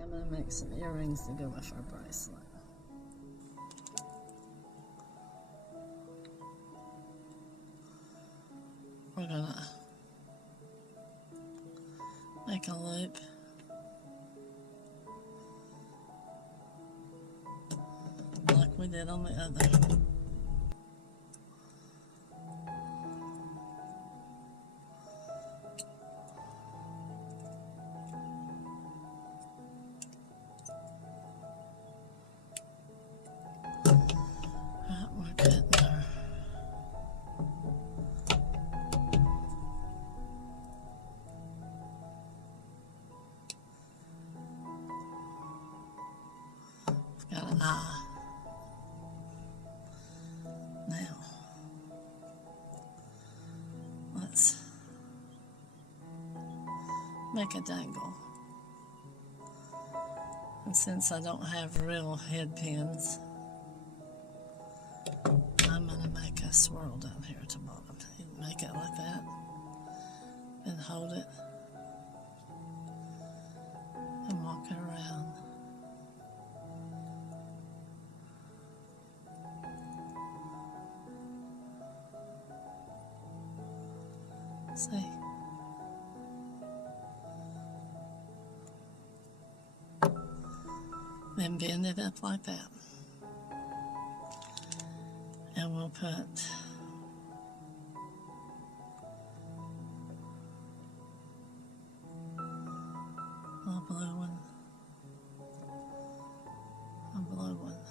I'm going to make some earrings to go with our bracelet. We're going to make a loop like we did on the other. Got an eye. Now, let's make a dangle. And since I don't have real head pins, I'm going to make a swirl down here at the bottom. You make it like that, and hold it, and walk it around. See? Then bend it up like that. And we'll put a blue one, a blue one,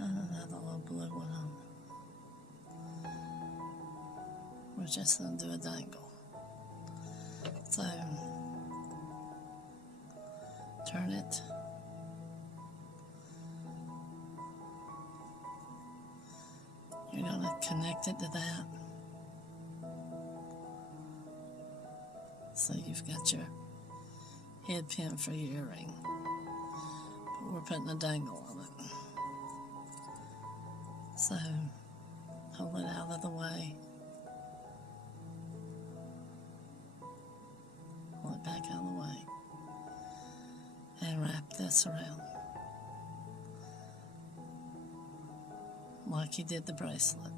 and another little blue one on. We're just going to do a dangle. So, turn it. You're going to connect it to that. So you've got your head pin for your earring. But we're putting a dangle on it. So, hold it out of the way. Pull it back out of the way. And wrap this around. Like you did the bracelet.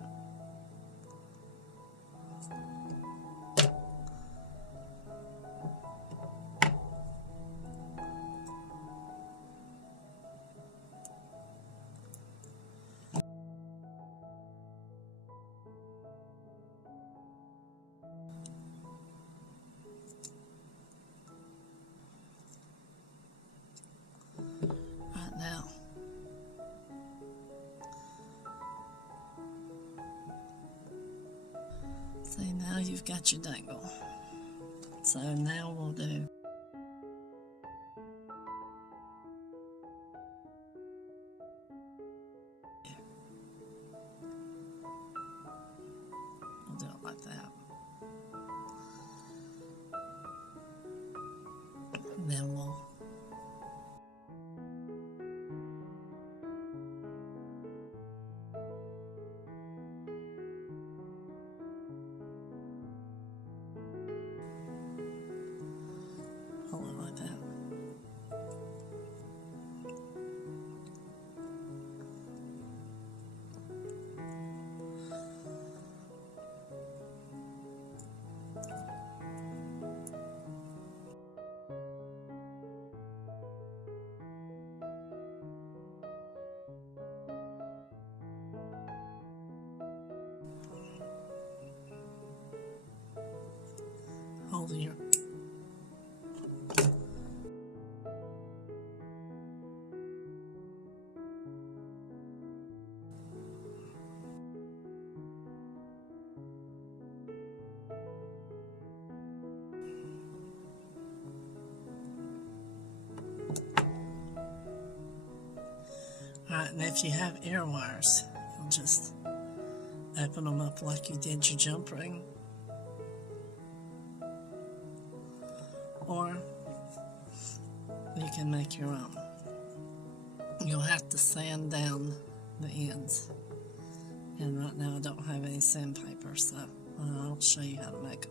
Right now, see, now you've got your dangle. So now we'll do it like that. And then we'll hold it like that. Hold your Alright, and if you have ear wires, you'll just open them up like you did your jump ring. Or you can make your own. You'll have to sand down the ends. And right now I don't have any sandpaper, so I'll show you how to make them.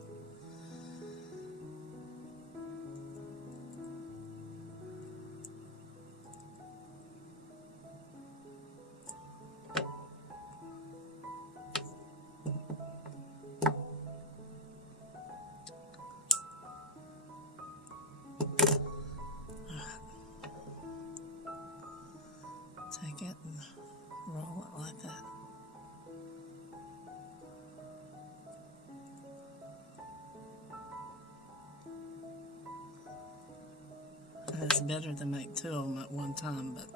It's better to make two of them at one time, but...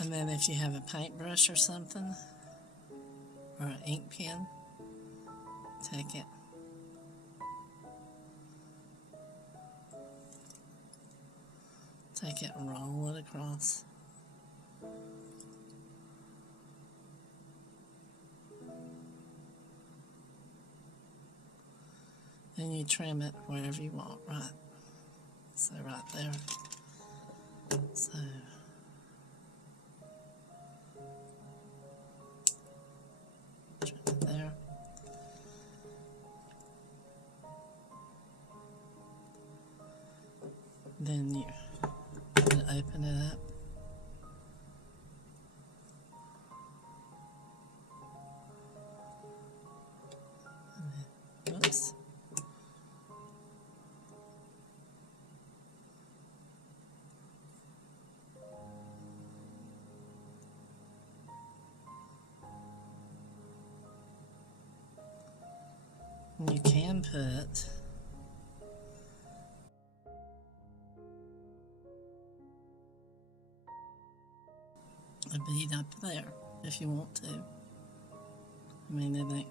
And then if you have a paintbrush or something, or an ink pen, take it. Take it and roll it across. And you trim it wherever you want, right? So right there. So trim it there. Then you open it up. And then, whoops. You can put a bead up there if you want to. I mean, it ain't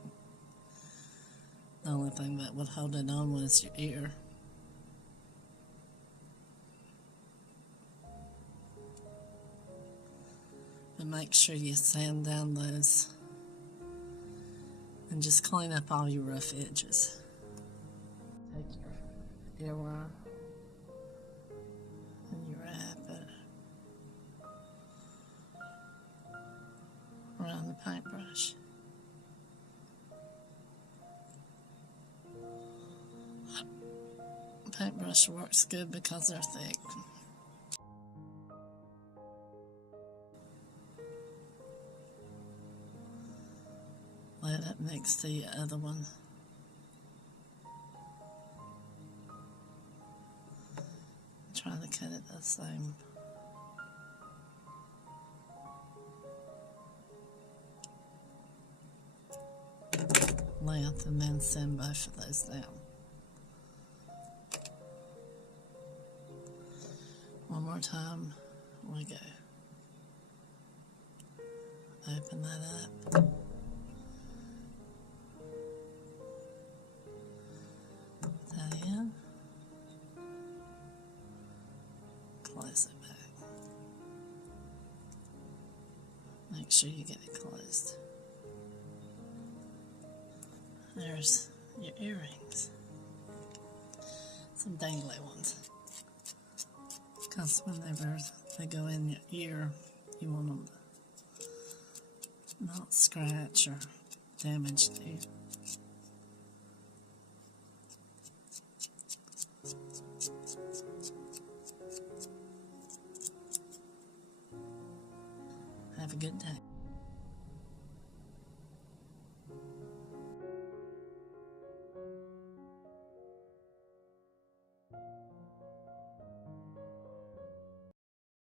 the only thing that would hold it on was your ear. But make sure you sand down those and just clean up all your rough edges. Take your earworm and you wrap it around the paintbrush. Paintbrush works good because they're thick. Lay it up next to the other one. Try to cut it the same. Length, and then sand both of those down. One more time, we go. Open that up. Put that in. Close it back. Make sure you get it closed. There's your earrings. Some dangly ones. Because whenever they go in your ear, you want them to not scratch or damage you. Have a good day.